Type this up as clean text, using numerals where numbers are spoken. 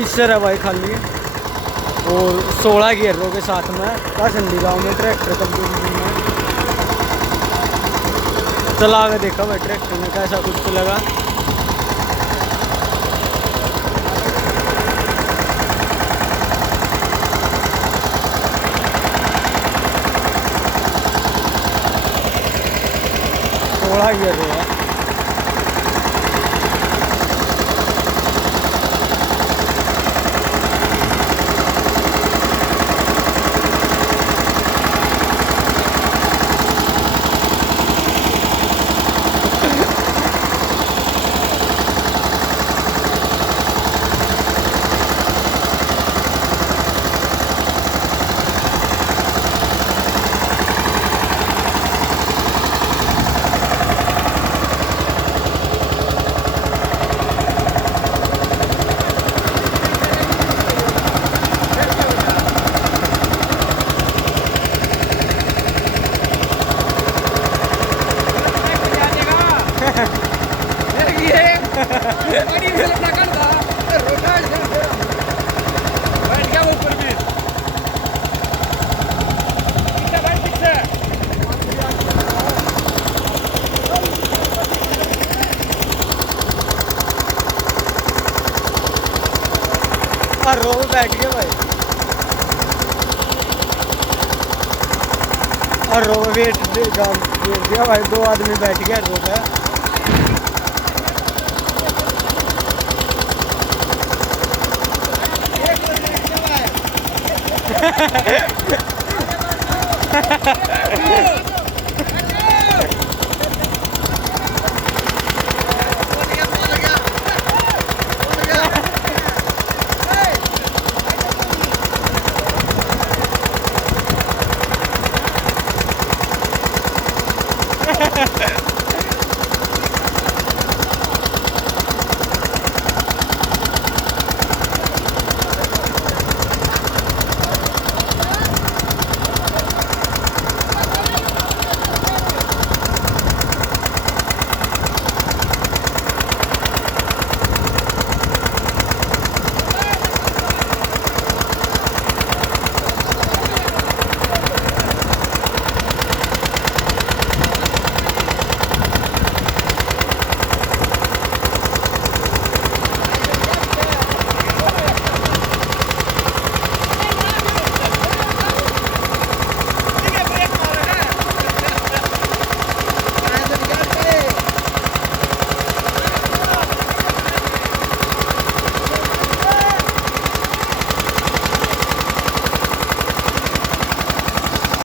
EICHER है भाई खाली, और 16 गियरों के साथ में कसंदी गाँव में ट्रैक्टर कंपनी में चला के देखा भाई ट्रैक्टर में कैसा कुछ लगा। थोड़ा गियर है रो में बैठ गया भाई, और रो में वेट दिया भाई, 2 आदमी बैठ गया रो पे।